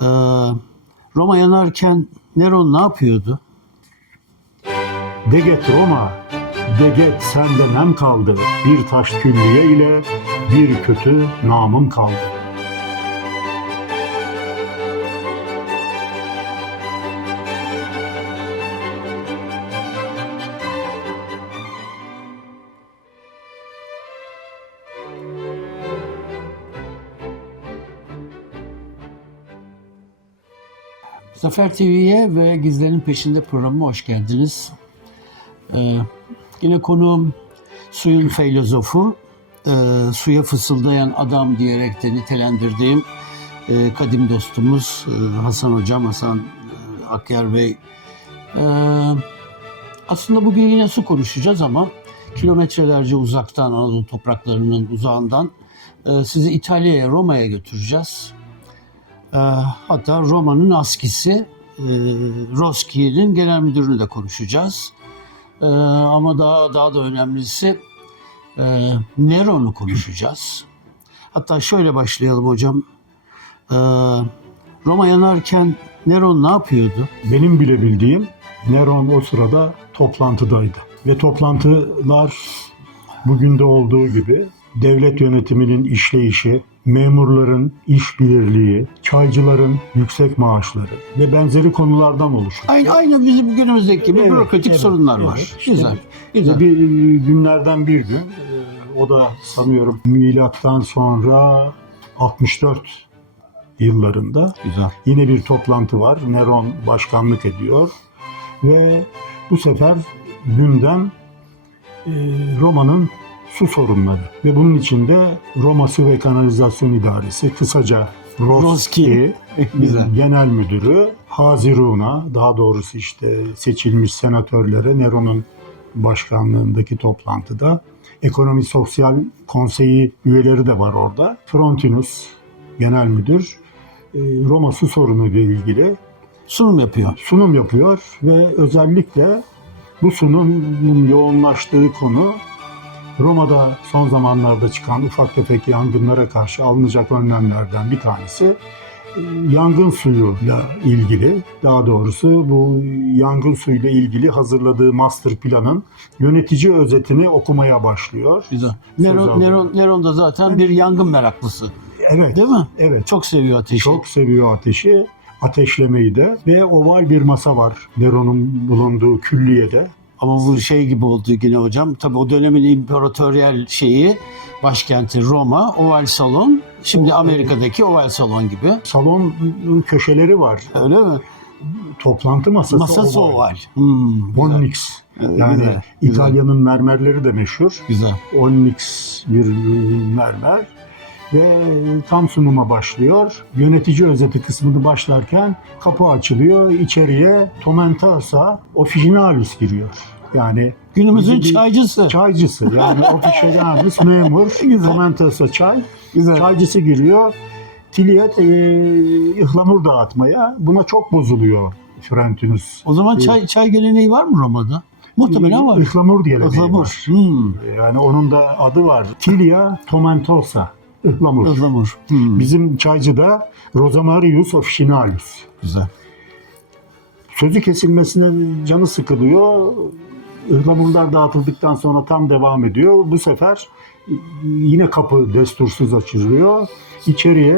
Ee, Roma yanarken Neron ne yapıyordu? Deget Roma, deget sende nem kaldı. Bir taş külliye ile bir kötü namım kaldı. Zafer TV'ye ve Gizlerin Peşinde programıma hoş geldiniz. Ee, yine konuğum suyun filozofu, e, suya fısıldayan adam diyerek de nitelendirdiğim e, kadim dostumuz e, Hasan Hocam, Hasan e, Akyar Bey. Ee, aslında bugün yine su konuşacağız ama kilometrelerce uzaktan Anadolu topraklarının uzağından e, sizi İtalya'ya, Roma'ya götüreceğiz. Ee, hatta Roma'nın askisi e, Roski'nin genel müdürünü de konuşacağız. Ee, ama daha daha da önemlisi e, Neron'u konuşacağız. Hatta şöyle başlayalım hocam. Ee, Roma yanarken Neron ne yapıyordu? Benim bile bildiğim Neron o sırada toplantıdaydı. Ve toplantılar bugün de olduğu gibi devlet yönetiminin işleyişi, memurların iş bilirliği, çaycıların yüksek maaşları ve benzeri konulardan oluşur. Aynı, aynı bizim günümüzdeki gibi Evet, bürokratik evet, sorunlar var. evet. İşte güzel, güzel. Bir günlerden bir gün e, o da sanıyorum milattan sonra 64 yıllarında güzel. yine bir toplantı var. Neron başkanlık ediyor ve bu sefer gündem e, Roma'nın su sorunları ve bunun içinde Roma Su ve Kanalizasyon İdaresi kısaca Roski. Güzel. genel müdürü Haziruna daha doğrusu işte seçilmiş senatörlere Neron'un başkanlığındaki toplantıda ekonomi sosyal konseyi üyeleri de var orada. Frontinus genel müdür e, Roma su sorunu ile ilgili Sunum yapıyor. sunum yapıyor ve özellikle bu sunumun yoğunlaştığı konu Roma'da son zamanlarda çıkan ufak tefek yangınlara karşı alınacak önlemlerden bir tanesi e, yangın suyuyla ilgili daha doğrusu bu yangın suyuyla ilgili hazırladığı master planın yönetici özetini okumaya başlıyor. Güzel. Neron. Neron, Neron da zaten bir yangın meraklısı. Evet. Değil mi? Evet. Çok seviyor ateşi. Çok seviyor ateşi, ateşlemeyi de ve oval bir masa var Neron'un bulunduğu külliyede. Ama bu şey gibi oldu yine hocam. Tabii o dönemin imparatöryel şeyi, başkenti Roma, Oval Salon. Şimdi Amerika'daki Oval Salon gibi. Salon köşeleri var. Öyle mi? Toplantı masası, Masası oval. Hmm, güzel. Onyx. Evet, Yani güzel. İtalya'nın mermerleri de meşhur. Güzel. Onyx bir mermer ve tam sunuma başlıyor. Yönetici özeti kısmını başlarken kapı açılıyor. İçeriye Tomentasa Officinalis giriyor. Yani Günümüzün çaycısı. çaycısı yani Officinalis memur. Tomentasa çay. Güzel. Çaycısı giriyor. Tiliyet e, ıhlamur dağıtmaya. Buna çok bozuluyor Frentinus. O zaman çay çay geleneği var mı Roma'da? Muhtemelen var. Ihlamur geleneği Ihlamur. var. Hmm. Yani onun da adı var. Tilia tomentosa. Ihlamur. Ihlamur. Hmm. Bizim çaycıda Rosamarius officinalis. Güzel. Sözü kesilmesine canı sıkılıyor. Ihlamurlar dağıtıldıktan sonra tam devam ediyor. Bu sefer yine kapı destursuz açılıyor. İçeriye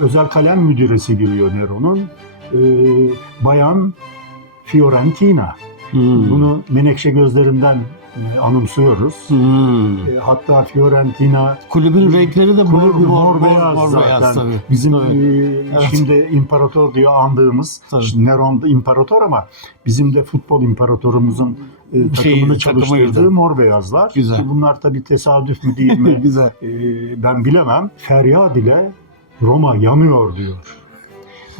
özel kalem müdüresi giriyor Nero'nun. Ee, Bayan Fiorentina. Hmm. Bunu menekşe gözlerinden anımsıyoruz. Hmm. E, Hatta Fiorentina Kulübün renkleri de mor, mor, mor, beyaz mor zaten. beyaz tabii. Bizim Tabii. e, Evet. şimdi imparator diyor andığımız Tabii. Neron imparator ama bizim de futbol imparatorumuzun e, Şey, takımını takımıydı. çalıştırdığı mor beyazlar. Güzel. Bunlar tabii tesadüf mü değil mi Güzel. e, ben bilemem. Feryat ile Roma yanıyor diyor.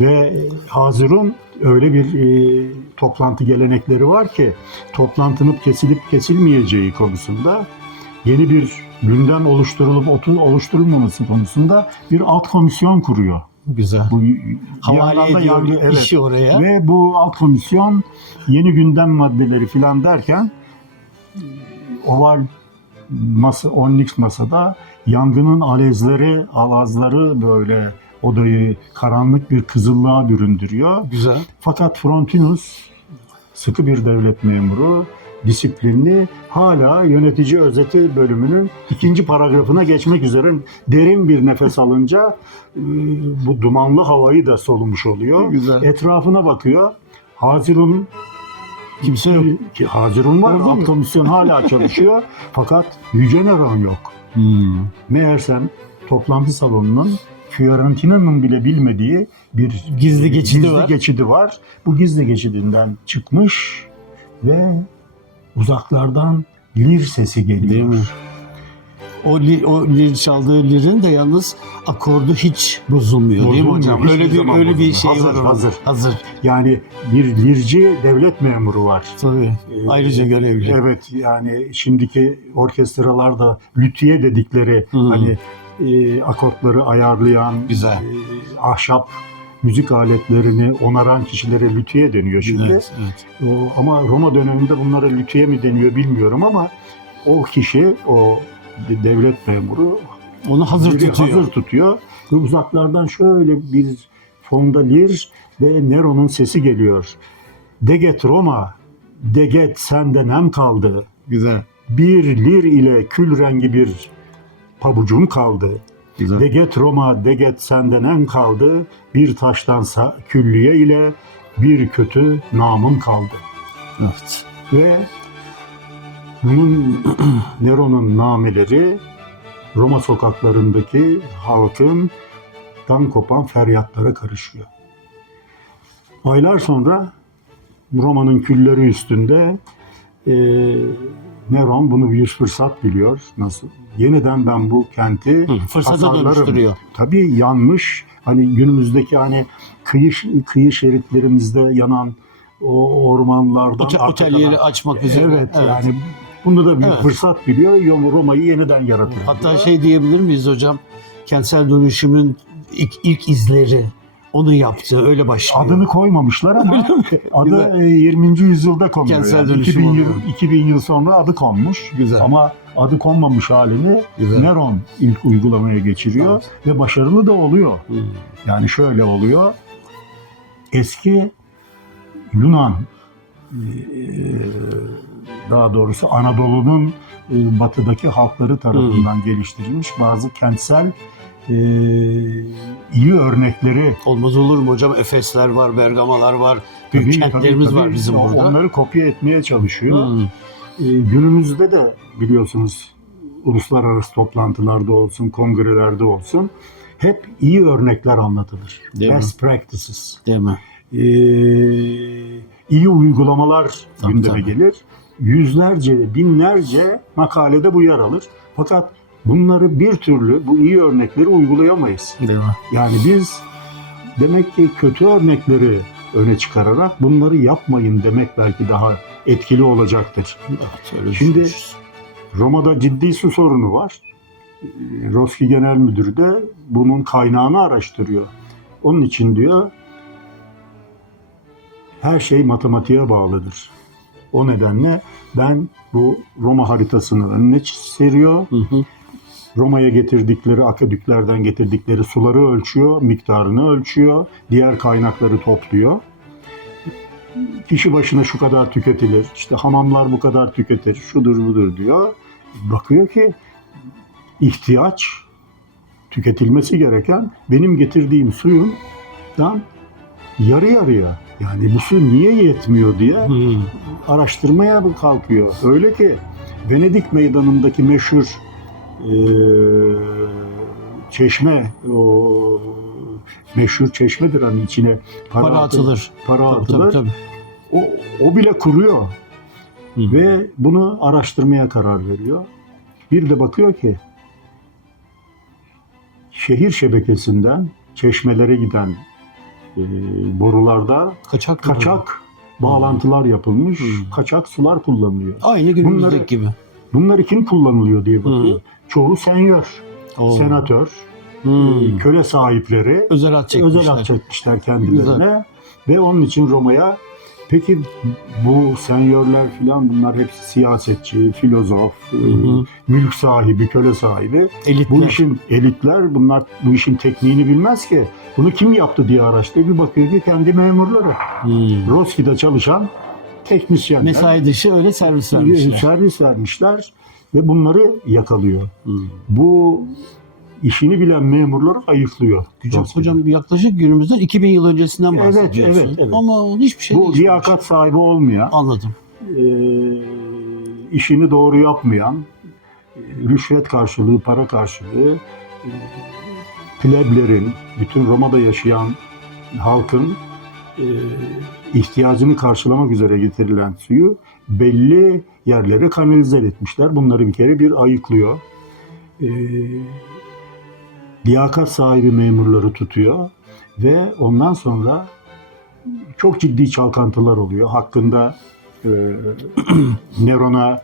Ve Hazır'ın öyle bir e, toplantı gelenekleri var ki toplantının kesilip kesilmeyeceği konusunda yeni bir gündem oluşturulup oluşturulmaması konusunda bir alt komisyon kuruyor. Güzel. Bu Havale ediyor yani- evet. işi oraya. Ve bu alt komisyon yeni gündem maddeleri filan derken oval masa, Onyx masada yangının alezleri, alazları böyle odayı karanlık bir kızıllığa büründürüyor. Güzel. Fakat Frontinus sıkı bir devlet memuru, disiplinli, hala yönetici özeti bölümünün ikinci paragrafına geçmek üzere derin bir nefes alınca e, bu dumanlı havayı da solumuş oluyor. Güzel. Etrafına bakıyor. Hazirun Kimse yok. ki Hazirun var, alt komisyon hala çalışıyor. Fakat Yüce Neron yok. Hmm. Meğersem toplantı salonunun Fiorentina'nın bile bilmediği bir Gizli geçidi gizli var. geçidi var. Bu gizli geçidinden çıkmış ve uzaklardan lir sesi geliyor. Değil mi? O, li, o lir çaldığı lirin de yalnız akordu hiç bozulmuyor değil mi Bozulmuyor, hocam? Öyle bir öyle bir bozulmuyor. şey Hazır, var. hazır. Hazır. Yani bir lirci devlet memuru var. Tabii. Ee, Ayrıca görevli. Evet yani şimdiki orkestralarda lüthiye dedikleri Hı. hani e, akortları ayarlayan Güzel. e, ahşap müzik aletlerini onaran kişilere lüthiye deniyor şimdi. Evet, evet. O, ama Roma döneminde bunlara lüthiye mi deniyor bilmiyorum ama o kişi, o de- devlet memuru Onu hazır biri tutuyor. hazır tutuyor ve uzaklardan şöyle bir fonda lir ve Nero'nun sesi geliyor. Deget Roma, deget sende nem kaldı. Güzel. Bir lir ile kül rengi bir pabucum kaldı. Güzel. Deget Roma, deget senden en kaldı. Bir taştan sa- külliye ile bir kötü namın kaldı. Evet. Ve bunun Nero'nun nameleri Roma sokaklarındaki halkın dan kopan feryatlara karışıyor. Aylar sonra Roma'nın külleri üstünde e, Neron bunu bir fırsat biliyor. Nasıl? Yeniden ben bu kenti Hı, fırsata tasarlarım. dönüştürüyor. Tabii yanmış. Hani günümüzdeki hani kıyı kıyı şeritlerimizde yanan o ormanlardan Otel, arka otel yeri kalan- açmak üzere. Evet, yani bunu da bir Evet. fırsat biliyor. Roma'yı yeniden yaratıyor. Hatta şey diyebilir miyiz hocam? Kentsel dönüşümün ilk, ilk izleri onu yaptı. Öyle başlıyor. Adını koymamışlar ama adı Güzel. e, 20. yüzyılda konuluyor. Kentsel Yani dönüşüm 2000 yıl, oluyor. 2000 yıl sonra adı konmuş. Güzel. Ama adı konmamış halini Güzel. Neron ilk uygulamaya geçiriyor ve başarılı da oluyor. Hı. Yani şöyle oluyor. Eski Yunan e, daha doğrusu Anadolu'nun e, batıdaki halkları tarafından geliştirilmiş bazı kentsel e, iyi örnekleri Olmaz olur mu hocam? Efesler var, Bergamalar var, büyük Tabii, kentlerimiz tabii, var tabii. bizim O- burada. Onları kopya etmeye çalışıyor. Hı. E, günümüzde de biliyorsunuz uluslararası toplantılarda olsun, kongrelerde olsun hep iyi örnekler anlatılır. Değil mi? Best practices. Değil mi? Ee, iyi uygulamalar Tabii, gündeme tabii. gelir. Yüzlerce, binlerce makalede bu yer alır. Fakat bunları bir türlü, bu iyi örnekleri uygulayamayız. Değil mi? Yani biz demek ki kötü örnekleri öne çıkararak bunları yapmayın demek belki daha etkili olacaktır. Evet, Şimdi-. Roma'da ciddi su sorunu var. Roski Genel Müdürü de bunun kaynağını araştırıyor. Onun için diyor her şey matematiğe bağlıdır. O nedenle ben bu Roma haritasını önüne seriyor. Hı hı. Roma'ya getirdikleri, akadüklerden getirdikleri suları ölçüyor, miktarını ölçüyor, diğer kaynakları topluyor. Kişi başına şu kadar tüketilir, işte hamamlar bu kadar tüketir, şudur budur diyor. Bakıyor ki ihtiyaç tüketilmesi gereken benim getirdiğim suyundan yarı yarıya. Yani bu su niye yetmiyor diye Hı. araştırmaya kalkıyor? Öyle ki Venedik meydanındaki meşhur çeşme o meşhur çeşmedir hani içine para, Para atılır. Para Tabii, atılır. tabii, tabii. O, o bile kuruyor Hı. ve bunu araştırmaya karar veriyor. Bir de bakıyor ki şehir şebekesinden çeşmelere giden eee, borularda Kaçak kaçak bağlantılar yapılmış, Hmm. kaçak sular kullanılıyor. Aynı günümüzdeki Bunları- gibi. Bunları kim kullanılıyor diye bakıyor. Hmm. Çoğu senyör, Oo. senatör, Hmm. köle sahipleri Özel at çekmişler. özel at çekmişler kendilerine ve onun için Roma'ya Peki bu senyörler filan bunlar hepsi siyasetçi, filozof, e, hı. mülk sahibi, köle sahibi. Elitler. Bu işin elitler bunlar bu işin tekniğini bilmez ki. Bunu kim yaptı diye araştırıyor. Bir bakıyor ki kendi memurları. Hmm. Roski'de çalışan teknisyenler. Mesai dışı öyle servis vermişler. servis vermişler ve bunları yakalıyor. Hmm. Bu işini bilen memurları. Hocam, Roski'de. hocam yaklaşık günümüzden 2000 yıl öncesinden Evet, bahsediyorsun. evet, evet. Ama hiçbir şey bu değişmemiş. liyakat sahibi olmayan, Anladım. e, işini doğru yapmayan, e, rüşvet karşılığı, para karşılığı, e, pleblerin, bütün Roma'da yaşayan halkın e, ihtiyacını karşılamak üzere getirilen suyu belli yerlere kanalize etmişler. Bunları bir kere bir ayıklıyor. E, liyakat sahibi memurları tutuyor ve ondan sonra çok ciddi çalkantılar oluyor. Hakkında e, Neron'a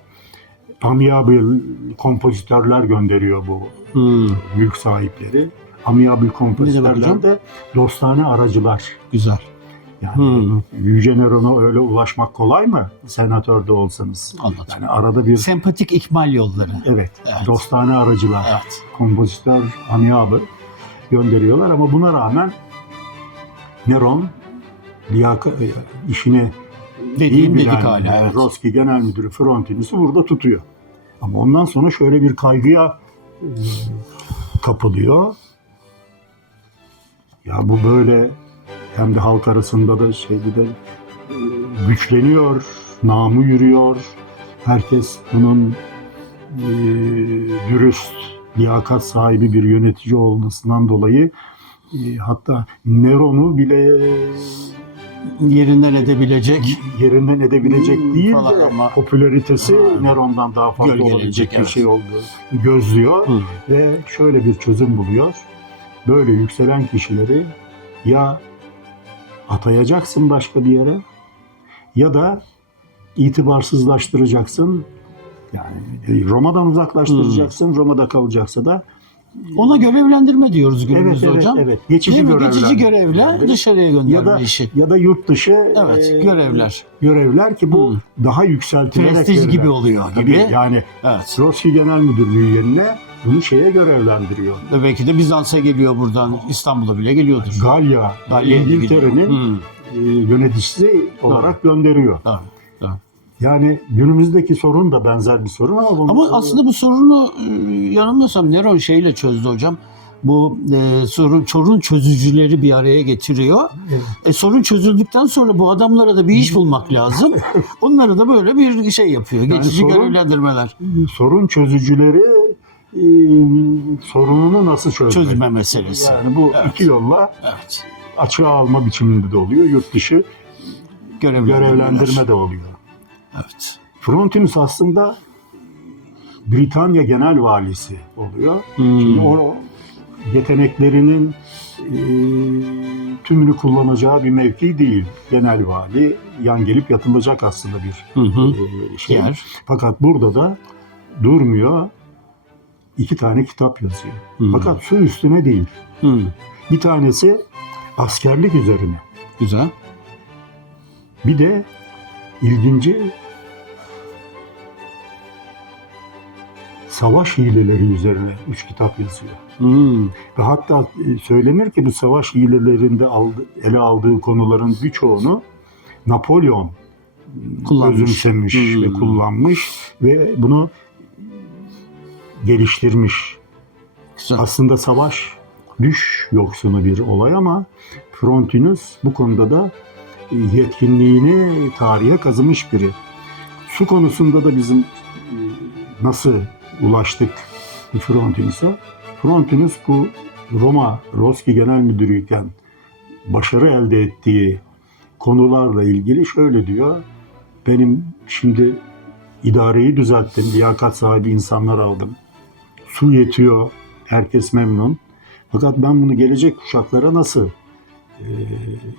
amiabil kompozitörler gönderiyor bu Hmm. mülk sahipleri. Amiabil kompozitörler hocam? de dostane aracılar. Güzel. Yani Hmm. Yüce Neron'a öyle ulaşmak kolay mı? Senatörde olsanız. Anladım. Yani arada bir Sempatik ikmal yolları. evet, Evet. dostane aracılar, Evet. kompozitör amiabı gönderiyorlar ama buna rağmen Neron liyaka, e, işine Dediğim dedik hala. Evet. Roski Genel Müdürü Frontinus'u burada tutuyor. Ama ondan sonra şöyle bir kaygıya e, kapılıyor. Ya bu böyle hem de halk arasında da şey bir de e, güçleniyor, namı yürüyor. Herkes bunun e, dürüst, liyakat sahibi bir yönetici olmasından dolayı e, hatta Neron'u bile Yerinden edebilecek. yerinden edebilecek Hmm, değil de ama- popülaritesi Ha. Neron'dan daha fazla Gölgelenecek, olabilecek bir evet. şey oldu. Gözlüyor Hı. ve şöyle bir çözüm buluyor. Böyle yükselen kişileri ya atayacaksın başka bir yere ya da itibarsızlaştıracaksın. Yani e, Roma'dan uzaklaştıracaksın. Hmm. Roma'da kalacaksa da Ona görevlendirme diyoruz evet günümüzde evet hocam. evet geçici Değil görevler. Geçici görevle dışarıya gönderme ya da işi. ya da yurt dışı Evet, e, görevler. görevler ki bu Hı. daha yükseltilerek Prestij gibi oluyor Tabii, gibi. yani Evet. Roski Genel Müdürlüğü yerine bunu şeye görevlendiriyor. Belki de Bizans'a geliyor buradan. İstanbul'a bile geliyordur. Galya, Galya'ya İngiltere'nin e, yöneticisi olarak gönderiyor. Tabii, tabii. Yani günümüzdeki sorun da benzer bir sorun ama bunu, Ama aslında bu sorunu e, yanılmıyorsam Neron şeyle çözdü hocam. Bu e, sorun sorun çözücüleri bir araya getiriyor. Evet. E, sorun çözüldükten sonra bu adamlara da bir iş bulmak lazım. Onları da böyle bir şey yapıyor. Yani Geçici sorun- görevlendirmeler. sorun çözücüleri e, sorununu nasıl çözmek? Çözme meselesi. Yani bu Evet. iki yolla Evet. açığa alma biçiminde de oluyor. Yurt dışı Görevlendirmeler. görevlendirme de oluyor. Evet. Frontinus aslında Britanya Genel Valisi oluyor. Hmm. Şimdi o yeteneklerinin e, tümünü kullanacağı bir mevki değil. Genel vali yan gelip yatılacak aslında bir Hı hı. e, şey. Yer. Fakat burada da durmuyor. İki tane kitap yazıyor. Hı. Fakat su üstüne değil. Hı. Bir tanesi askerlik üzerine. Güzel. Bir de ilginci savaş hileleri üzerine üç kitap yazıyor. Hmm. Ve hatta e, söylenir ki bu savaş hilelerinde aldı, ele aldığı konuların birçoğunu Napolyon Kullanmış. özümsemiş Hmm. ve kullanmış ve bunu geliştirmiş. Güzel. Aslında savaş düş yoksunu bir olay ama Frontinus bu konuda da yetkinliğini tarihe kazımış biri. Su konusunda da bizim e, nasıl ulaştık Frontinus'a? Frontinus bu Roma Roski Genel Müdürüyken başarı elde ettiği konularla ilgili şöyle diyor. Benim şimdi idareyi düzelttim, liyakat sahibi insanlar aldım. Su yetiyor, herkes memnun. Fakat ben bunu gelecek kuşaklara nasıl e,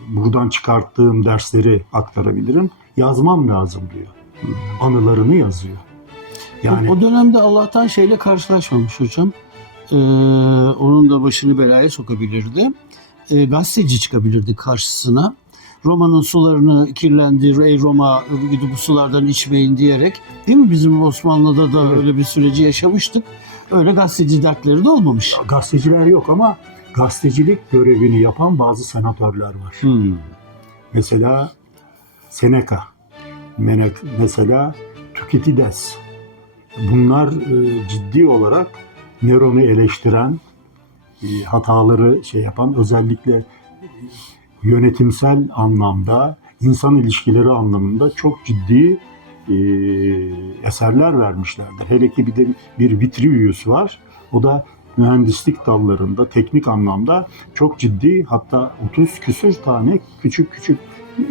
buradan çıkarttığım dersleri aktarabilirim? Yazmam lazım diyor. Anılarını yazıyor. Yani O, dönemde Allah'tan şeyle karşılaşmamış hocam. Ee, onun da başını belaya sokabilirdi. Ee, gazeteci çıkabilirdi karşısına. Roma'nın sularını kirlendi, ey Roma gidip bu sulardan içmeyin diyerek değil mi bizim Osmanlı'da da Evet. öyle bir süreci yaşamıştık. Öyle gazeteci dertleri de olmamış. Gazeteciler yok ama gazetecilik görevini yapan bazı senatörler var. Hmm. Mesela Seneca, Menek, mesela Thukydides. Bunlar e, ciddi olarak Neron'u eleştiren, e, hataları şey yapan, özellikle e, yönetimsel anlamda, insan ilişkileri anlamında çok ciddi e, eserler vermişlerdir. Hele ki bir de bir Vitruvius var. O da mühendislik dallarında, teknik anlamda çok ciddi hatta 30 küsür tane küçük küçük e,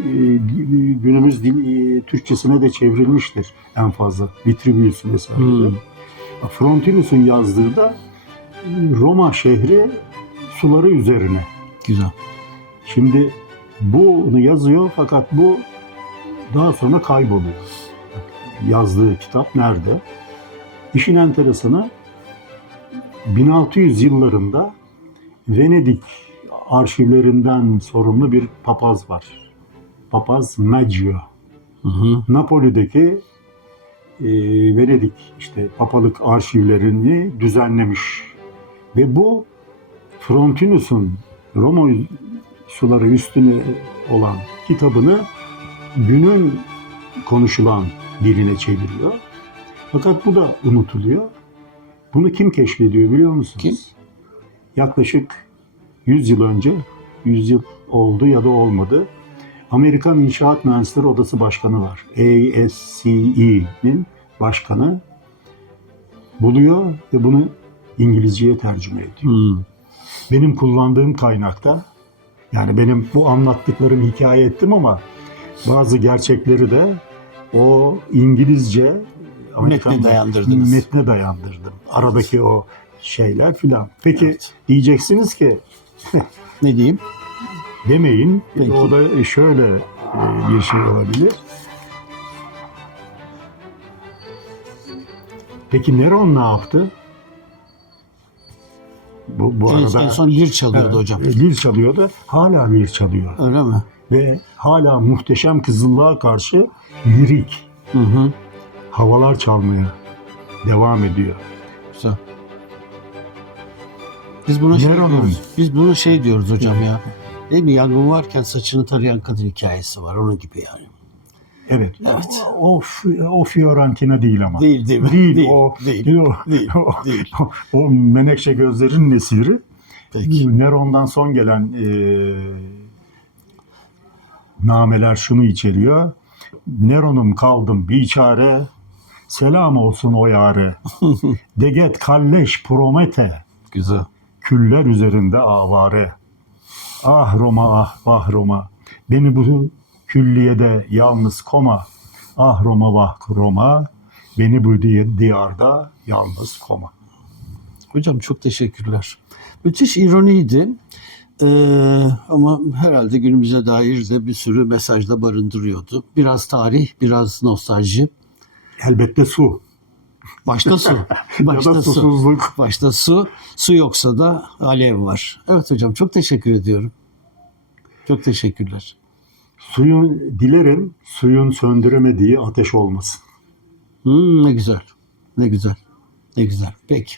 günümüz dil, e, Türkçesine de çevrilmiştir en fazla. Vitruvius'un eserleri. Hmm. Frontinus'un yazdığı da Roma şehri suları üzerine. Güzel. Şimdi bunu yazıyor fakat bu daha sonra kayboluyor. Yazdığı kitap nerede? İşin enteresanı 1600 yıllarında Venedik arşivlerinden sorumlu bir papaz var. Papaz Maggio. Hı hı. Napoli'deki e, Venedik işte papalık arşivlerini düzenlemiş. Ve bu Frontinus'un Roma suları üstüne olan kitabını günün konuşulan diline çeviriyor. Fakat bu da unutuluyor. Bunu kim keşfediyor biliyor musunuz? Kim? Yaklaşık 100 yıl önce, 100 yıl oldu ya da olmadı. Amerikan İnşaat Mühendisleri Odası Başkanı var. ASCE'nin başkanı buluyor ve bunu İngilizceye tercüme ediyor. Hmm. Benim kullandığım kaynakta yani benim bu anlattıklarım hikaye ettim ama bazı gerçekleri de o İngilizce Metne dayandırdınız. Metne dayandırdım. Aradaki o şeyler filan. Peki Evet. diyeceksiniz ki Ne diyeyim? demeyin. Peki. O da şöyle e, bir şey olabilir. Peki Neron ne yaptı? Bu, bu En, arada en son lir çalıyordu Evet, hocam. e, lir çalıyordu. Hala lir çalıyor. Öyle mi? Ve hala muhteşem kızıllığa karşı lirik Hı hı. havalar çalmaya devam ediyor. Güzel. Biz buna şey Neron'un- diyoruz. Biz buna şey diyoruz hocam ya. Değil mi? Yangın varken saçını tarayan kadın hikayesi var. Onun gibi yani. Evet. Evet. O, o Fiorentina değil ama. Değil değil mi? Değil, o değil. o, Değil, o, değil. o, menekşe gözlerin nesiri. Peki. Neron'dan son gelen e, nameler şunu içeriyor. Neron'um kaldım biçare, selam olsun o yare. Deget kalleş promete, Güzel. küller üzerinde avare. Ah Roma ah vah Roma, beni bu külliyede yalnız koma. Ah Roma vah Roma, beni bu di- diyarda yalnız koma. Hocam çok teşekkürler. Müthiş ironiydi. Ee, ama herhalde günümüze dair de bir sürü mesajda barındırıyordu. Biraz tarih, biraz nostalji. Elbette su. Başta su. ya Başta da su. susuzluk. Başta su. Su yoksa da alev var. Evet hocam çok teşekkür ediyorum. Çok teşekkürler. Suyun dilerim suyun söndüremediği ateş olmasın. Hmm, ne güzel. Ne güzel. Ne güzel. Peki.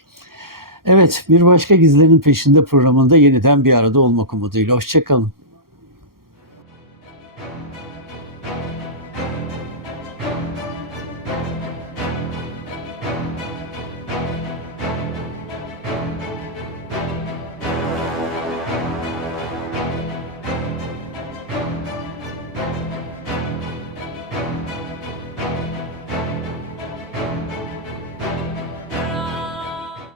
Evet bir başka gizlerin peşinde programında yeniden bir arada olmak umuduyla. Hoşçakalın.